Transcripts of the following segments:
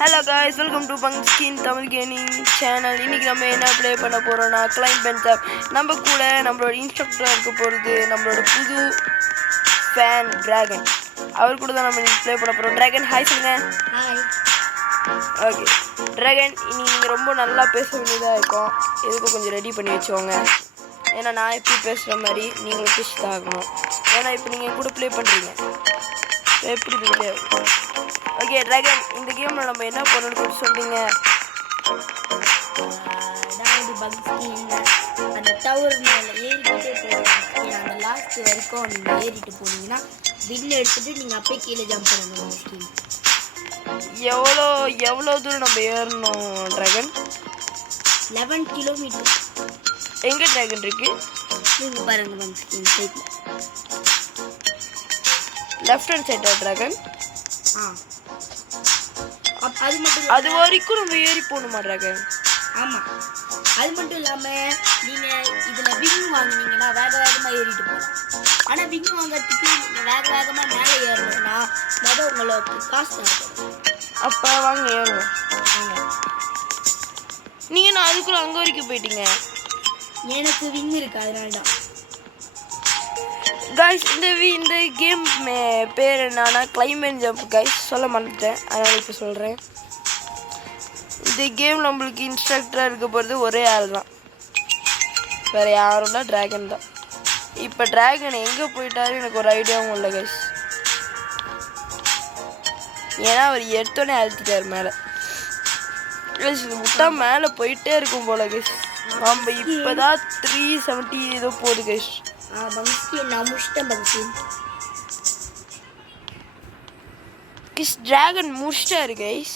Hello guys, welcome to Pumpkin Tamil Gaming channel. இன்னைக்கு நம்ம என்ன ப்ளே பண்ண போறோம்னா கிளைம் பென்சப். நம்ம கூட நம்மளோட இன்ஸ்ட்ரக்டரா இருக்க போறது நம்மளோட புது ஃபேன் டிராகன். அவர் கூட தான் நம்ம இன்னைக்கு ப்ளே பண்ண போறோம். டிராகன் ஹாய் சொல்லுங்க. ஹாய். ஓகே. டிராகன் இன்னைக்கு நீங்க ரொம்ப நல்லா பேச வேண்டியதா இருக்கும். எதுக்கு கொஞ்சம் ரெடி பண்ணி வச்சுக்கோங்க. ஏன்னா நான் எப்படி பேசுற மாதிரி நீங்களும் பேசிதான் ஆகணும். ஏன்னா இப்போ நீங்க கூட ப்ளே பண்றீங்க. எப்படி ப்ளே ஓகே டிராகன் இந்த கேமில் நம்ம என்ன பண்ணணும்னு சொல்றீங்க? அதாவது பக்ஸ்கின் அந்த டவர் மேலே ஏறிக்கிட்டே போகணும். அந்த லாஸ்ட் வரைக்கும் நீங்கள் ஏறிட்டு போனீங்கன்னா வின் எடுத்துட்டு நீங்கள் அப்படியே கீழே ஜம்ப் பண்ணணும். பக்ஸ்கின் எவ்வளோ தூரம் நம்ம ஏறணும் டிராகன்? 11 கிலோமீட்டர். எங்கே டிராகன் இருக்கு? நீங்கள் பாருங்க பக்ஸ்கின் சைடில் லெஃப்ட் ஹேண்ட் சைடா டிராகன்? அது மட்டும் அது வரைக்கும் நம்ம ஏறி போகணுமா டிராகன்? ஆமாம். அது மட்டும் இல்லாமல் நீங்கள் இதில் விங் வாங்கினீங்கன்னா வேகமாக ஏறிட்டு போகலாம். ஆனால் விங் வாங்கிறதுக்கு நீங்கள் வேகமாக மேலே ஏறணும்னா உங்களுக்கு காசு தேவைப்படும். அப்போ வாங்க ஏறுவோம். நீங்கள் நான் அதுக்குள்ளே அங்கே வரைக்கும் போயிட்டீங்க. எனக்கு விங் இருக்குது, அதனால தான். கைஸ் இந்த கேம் பேர் என்னன்னா கிளைமேட் ஜம்ப் கைஸ். சொல்ல மாட்டேன், அதனால் இப்போ சொல்கிறேன். இந்த கேம் நம்மளுக்கு இன்ஸ்ட்ரக்டராக இருக்க போகிறது ஒரே ஆள் தான், வேறு யாரும் தான், டிராகன் தான். இப்போ டிராகன் எங்கே போயிட்டாரு எனக்கு ஒரு ஐடியாவும் இல்லை கைஸ். ஏன்னா அவர் எடுத்தோடனே அழுத்திட்டார் மேலே. கைஸ் இது விட்டா மேலே போயிட்டே இருக்கும் போல கைஸ். நம்ம இப்போ தான் 370 ஏதோ போகுது கைஸ். நான் முடிச்சிட்டேன் பக்ஸ்கின். டிராகன் முடிச்சிட்டாரு guys.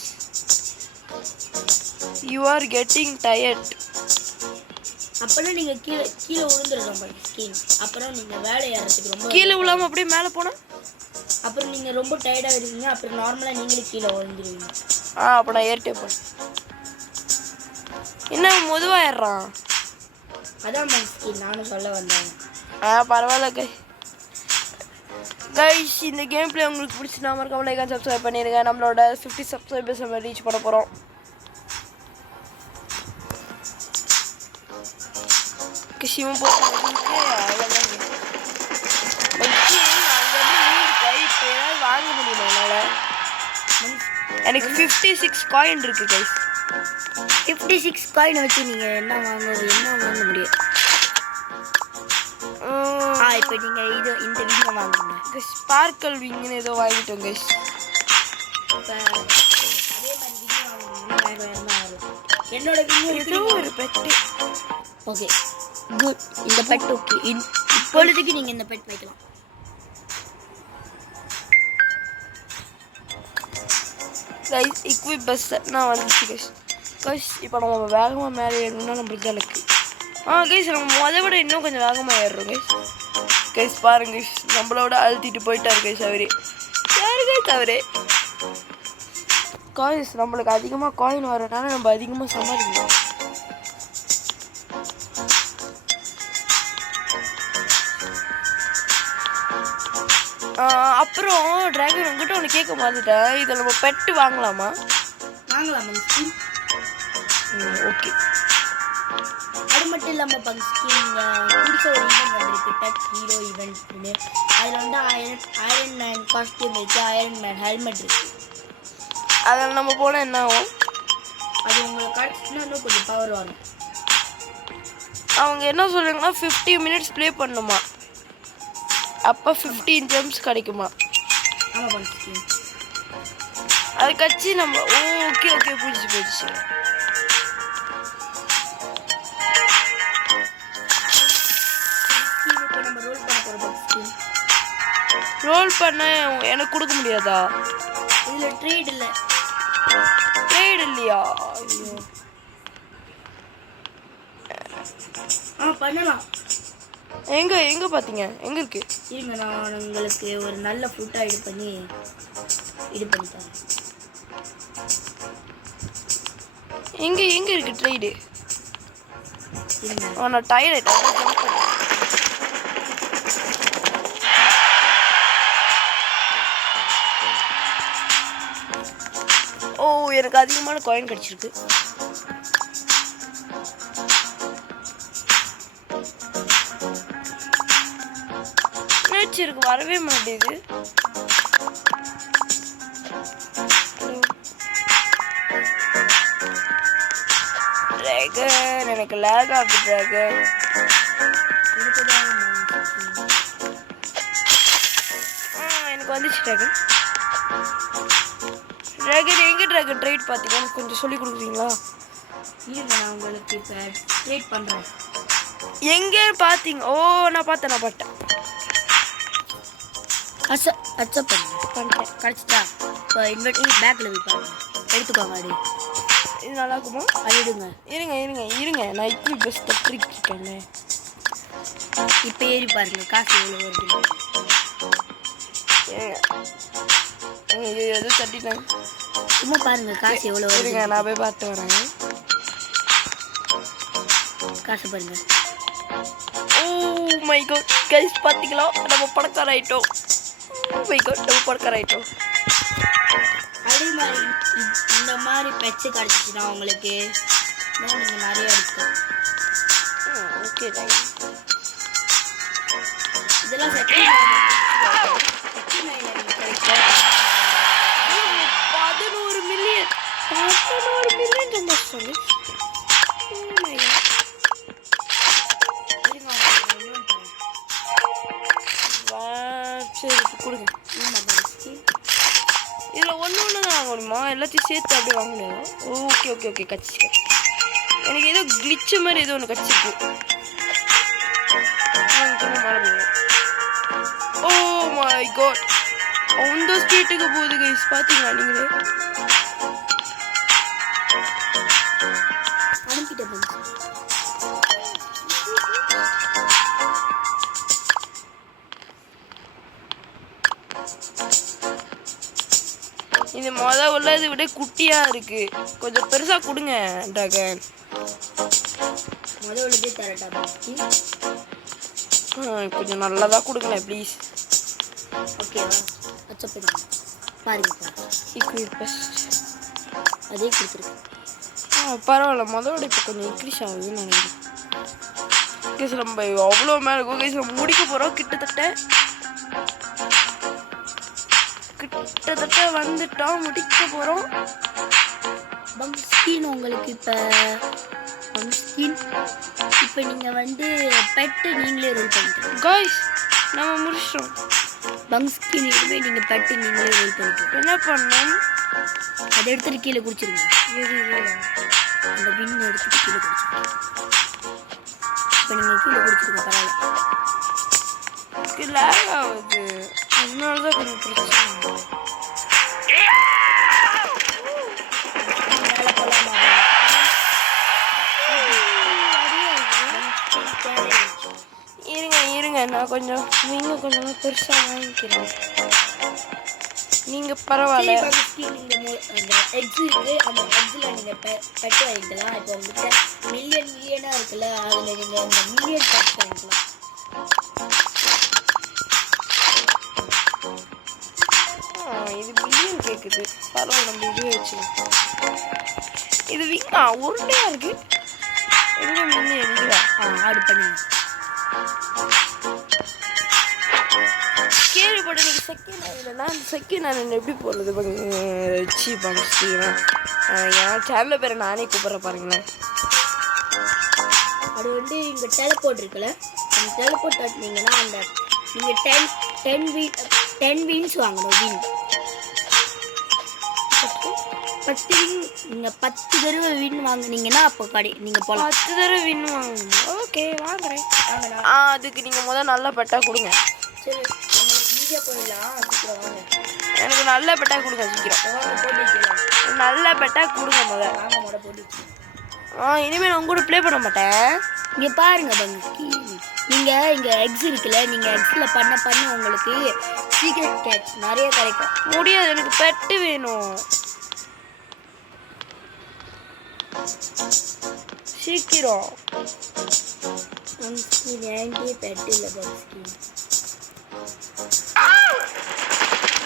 You are getting tired. அப்போல்லாம் நீங்கள் கீழே விழுந்துருக்கோம் பக்ஸ்கின். அப்புறம் நீங்கள் வேலை ஏறதுக்கு ரொம்ப கீழே விழாமல் அப்படியே மேலே போனால் அப்புறம் நீங்கள் ரொம்ப டயர்டாக இருக்கீங்க. அப்புறம் நார்மலாக நீங்களே கீழே விழுந்துருவீங்க. அப்போ நான் ஏறிட்டே போகிறேன். என்ன மெதுவாக ஏறுறான்? அதான் பக்ஸ்கின் நானும் சொல்ல வந்தேன். பரவாயில்ல கைஸ். இந்த கேம் பிளே உங்களுக்கு பிடிச்சினா மறக்காம லைக் அண்ட் சப்ஸ்கிரைப் பண்ணிடுங்க. நம்மளோட 50 சப்ஸ்கிரைபர்ஸ் நம்ம ரீச் பண்ண போகிறோம். சிவம் போட்டு வாங்க முடியுமா என்னால்? எனக்கு 56 காயின் இருக்குது கைஸ். 56 காயின் வச்சு நீங்கள் என்ன வாங்க முடியும்? இப்போ நீங்கள் இந்த விங்கை வாங்குங்க. ஸ்பார்க்கல் விங்குன்னு ஏதோ வாங்கிட்டோம் கைஸ். இப்போ அதே மாதிரி விங்கு வாங்குனீங்கன்னா வேகமாக வரும். என்னோட விங்கு ஏதோ ஒரு பெட்டு. Okay good. இந்த பெட் ஓகே. இப்பொழுதுக்கு நீங்கள் இந்த பெட் வைக்கலாம். கைஸ் இக்விப் பஸ் நான் வந்துச்சு கைஸ். கைஸ் இப்போ நம்ம வேகமாக மேலே ஏறணும்னா நம்மளுக்கு தான் இருக்கு. கைஸ் நம்ம விட இன்னும் கொஞ்சம் வேகமாக ஏறுறோம் கைஸ். கைஸ் பாருங்க கைஸ், நம்மளோட அழுத்திட்டு போயிட்டாரு கைஸ் அவரே. யாரு கைஸ் அவரே? காயின்ஸ் நம்மளுக்கு அதிகமாக காயின் வரனால நம்ம அதிகமாக சம்பாதிக்கணும். அப்புறம் டிராகன் உங்ககிட்ட ஒன்று கேட்க மாட்டேன். இதில் நம்ம பெட்டு வாங்கலாமா? வாங்கலாம். ஓகே. அது மட்டும் இல்லாமல் பக்ஸ்கின் புதுசாக ஒரு ஈவெண்ட் வந்திருக்கு, டெக் ஹீரோ ஈவெண்ட்னு. அதில் வந்து அயரன் மேன் காஸ்டியூம் இருக்குது, அயரன் மேன் ஹெல்மெட் இருக்குது. அதில் நம்ம போனால் என்ன ஆகும்? அது உங்களுக்கு கிடச்சுன்னா இன்னும் கொஞ்சம் பவர் வரும். அவங்க என்ன சொல்கிறாங்கன்னா 50 மினிட்ஸ் ப்ளே பண்ணணுமா, அப்போ 15 ஜெம்ஸ் கிடைக்குமா? ஆமாம் பக்ஸ்கின். அது கட்சி நம்ம ஓகே போயிடுச்சு. ரோல் பண்ண எனக்கு கொடுக்க முடியாதா? இதில் ட்ரேட் இல்லையா? பண்ணலாம். எங்கே பார்த்தீங்க? எங்கே இருக்கு? இருங்க, நான் உங்களுக்கு ஒரு நல்ல ஃபுட்டாக இது பண்ணி தரேன். எங்கே இருக்கு ட்ரேடு? நான் டயர்ட் ஆகிட்டேன். ஓ எனக்கு அதிகமான காயின் கிடச்சிருக்கு. என்னாச்சு வரவே மாட்டேது. டிராகன் எனக்கு லேக் ஆகுது டிராகன். எனக்கு வந்துச்சு டிராகன். டிராகன் எங்கே டிராகன் ட்ரேட் பார்த்தீங்க எனக்கு கொஞ்சம் சொல்லி கொடுக்குறீங்களா? நான் உங்களுக்கு இப்போ ட்ரேட் பண்ணுறேன். எங்கே பார்த்தீங்க? ஓ நான் பார்த்தேன். அக்செப்ட் பண்ணிட்டேன். கிடச்சிட்டா? இப்போ இன்வெர்ட் பேக்கில் போய் பாருங்க, எடுத்துக்கோங்க. அடி இது நல்லா இருக்குமா? அது எடுங்க. இருங்க நான் இப்படி பெஸ்ட் தட்டிருக்கேன். இப்போ ஏறி பாருங்க காசு எவ்வளோ வருது. எது தட்டிட்டேன். சும்மா பாருங்க காசு எவ்வளோ வருது. நான் போய் பார்த்து வரேன். காசு பாருங்க. ஓ மை காட் கைஸ் பார்த்தீங்களா நம்ம பணக்கார ஆயிட்டோம். அதே மாதிரி இந்த மாதிரி பெட்ஸு கிடச்சிச்சுன்னா உங்களுக்கு நீங்கள் நிறைய இருக்கும். ஓகே இதெல்லாம் 11 மில்லியன் சந்தோஷம். சரி கொடுங்க. இதில் ஒன்று தான் வாங்க முடியுமா? எல்லாத்தையும் சேர்த்து அப்படியே வாங்க முடியாது. ஓகே கட்சி எனக்கு ஏதோ கிளிச்சு மாதிரி ஏதோ ஒன்று கட்சிருக்கு. ஓ மை காட் அந்த ஸ்ட்ரீட்டுக்கு போகுது கைஸ் பார்த்தீங்களா நீங்களே? இது உள்ளதை விட குட்டியா இருக்கு. கொஞ்சம் பெருசா கொடுங்க டிராகன். உள்ளதே தரட்டா? கொஞ்சம் நல்லதா கொடுங்க ப்ளீஸ். ஓகேவா? அக்செப்ட் பண்ணுங்க. பாருங்க ஈக்குவல் பெஸ்ட் அதே கொடுத்துருக்கு. பரவாயில்ல முதல்ல இப்போ கொஞ்சம் இன்க்ரீஸ் ஆகுதுன்னு நினைக்கிறேன். கேஸ் நம்ம அவ்வளோ மேலே இருக்கும். கேஸ் நம்ம முடிக்க போகிறோம். கிட்டத்தட்ட வந்துட்டோம், முடிக்க போகிறோம். பம்ஸ்கின் உங்களுக்கு இப்போ நீங்கள் வந்து பெட்டு நீங்களே ரோல் பண்ணிக்கலாம். காய்ஸ் நம்ம முடிச்சிட்டோம். பம்ஸ்கின் இதுவே நீங்கள் பெட்டு நீங்களே ரோல் பண்ணிக்கலாம். என்ன பண்ணோம்? அதை எடுத்துகிட்டு கீழே குடிச்சிருங்க. அந்த வின் எடுத்துகிட்டு கீழே குடிச்சிருங்க. இப்போ நீங்கள் கீழே குடிச்சிருங்க. பரவாயில்ல லேக் ஆகுது, அதனால தான் கொஞ்சம் பிரச்சனை. இருங்க நான் கொஞ்சம் நீங்கள் கொஞ்சம் பெருசாக வாங்கிக்கிறேன். நீங்கள் பரவாயில்ல. அந்த எக்ஸ் இருக்குது, அந்த எக்ஸில் நீங்கள் பெட்டு வாங்கிக்கலாம். இப்போ உங்கள்கிட்ட மில்லியனாக இருக்குல்ல, அதில் நீங்கள் இந்த மில்லியன் பெட் வாங்கிக்கலாம். இது மில்லியன் கேட்குது. பரவாயில்ல நம்ம இதுவே வச்சுக்கலாம். இது விங்கா உருண்டையாக இருக்குது. எங்கே மில்லியன் இதுவா? ஆர்டர் பண்ணுங்க. கேள்விப்பட்ட நீங்கள் செகண்ட் ஹேண்ட்லனா அந்த செகண்ட் ஹேண்ட் எப்படி போடுறது? சீப் அனுப்பிச்சிட்டிங்கன்னா என் சேனலில் பேரை நானே கூப்பிட்றேன் பாருங்களேன். அது வந்து இங்கே டெலிபோர்ட் இருக்குல்ல, அந்த டெலிபோர்ட் தட்டினீங்கன்னா அந்த நீங்கள் 10 வீன்ஸ் வாங்கணும். வீன் 10 வீன் நீங்கள் 10 தடவை வீன் வாங்கினீங்கன்னா அப்போ நீங்கள் போகலாம். 10 தடவை வீன் வாங்கணும். ஓகே வாங்குறேன். அதுக்கு நீங்கள் முதல் நல்ல பெட்டா கொடுங்க. சரி உங்களுக்கு ஈஸியாக போயிடலாம். சீக்கிரம் வாங்க. எனக்கு நல்ல பெட்டா கொடுங்க சீக்கிரம். போட்டு வச்சுக்கலாம். நல்ல பெட்டா கொடுங்க முதல். வாங்க போட்டு வச்சுக்கலாம். இனிமேல் நான் கூட ப்ளே பண்ண மாட்டேன். இங்கே பாருங்க பங்கி, நீங்கள் இங்கே எக்ஸ் இருக்குல்ல, நீங்கள் எக்ஸில் பண்ண உங்களுக்கு சீக்ரெட் கேட்ச் நிறைய கிடைக்கும். முடியாது, எனக்கு பெட்டு வேணும். சீக்கிரம். என்கிட்ட பெட்டு இல்லை பங்கி.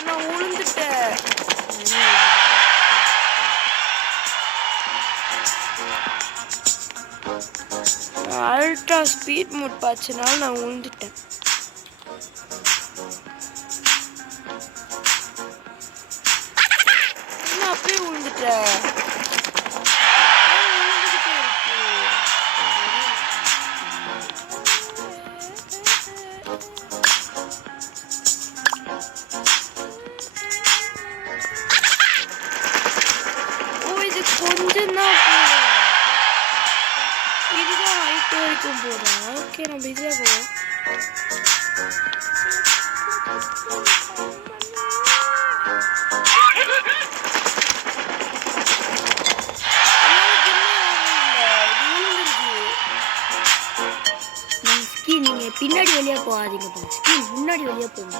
நான் உளுந்துட்டேன். அல்ட்ரா ஸ்பீட் மோட் பாய்ச்சனால நான் விழுந்துட்டேன். நான் அப்படியே விழுந்துட்டேன். கொஞ்சம் தான் போகிறேன். இதுதான் ஹைட் வரைக்கும் போகிறேன். ஓகே நம்ம இதில் போவோம். நீங்கள் பின்னாடி வெளியே போகாதீங்க. ஸ்கின் முன்னாடி வெளியே போங்க.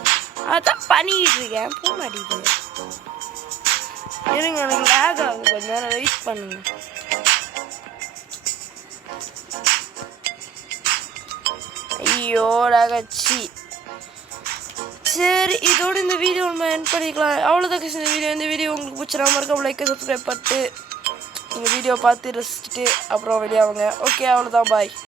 அதான் பண்ணிக்கிட்டு இருக்கேன். போக மாட்டேங்குது. இருங்க எனக்கு லேக் ஆகும். கொஞ்சம் நேரம் வெயிட் பண்ணுங்க. ஐயோ லேகாச்சு. சரி இதோட இந்த வீடியோ நம்ம எண்ட் பண்ணிக்கலாம். அவ்வளோதான் இந்த வீடியோ உங்களுக்கு பிடிச்சா மறக்காம லைக் சப்ஸ்கிரைப் பண்ணிட்டு இந்த வீடியோ பார்த்து ரசிச்சுட்டு அப்புறம் வெளியாகுங்க. ஓகே அவ்வளோதான். பாய்.